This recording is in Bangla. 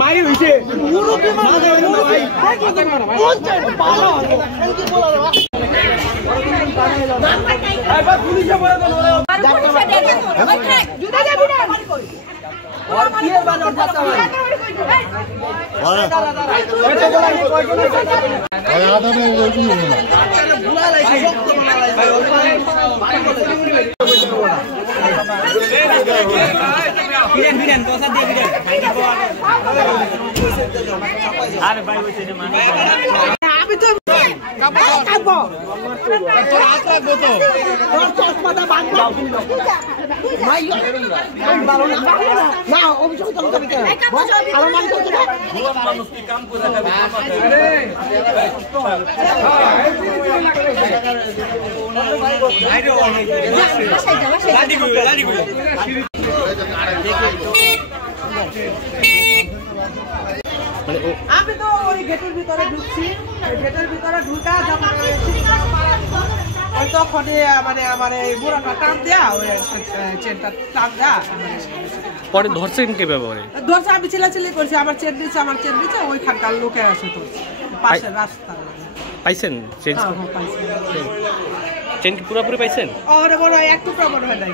মাই হইছে আমি তো ওই গেটের ভিতরে ঢুকছি, গেটের ভিতরে ঢুকা যখন ওই তখন মানে আমার বুড়াটা টান দেয়া ওই চেনটা টান দেয়া পরে ধরছেন কে ব্যাপারে? ধরছে, আমি চিল্লাচিল্লি করছি, আমার চেন দিচ্ছে, আমার চেন দিচ্ছে, ওইখানকার লোকের আসে তো পাশের রাস্তা। পাইছেন চেন? চেন কি পুরোপুরি পাইছেন? ওরে বড় এক টুকরা মনে হয় নাই।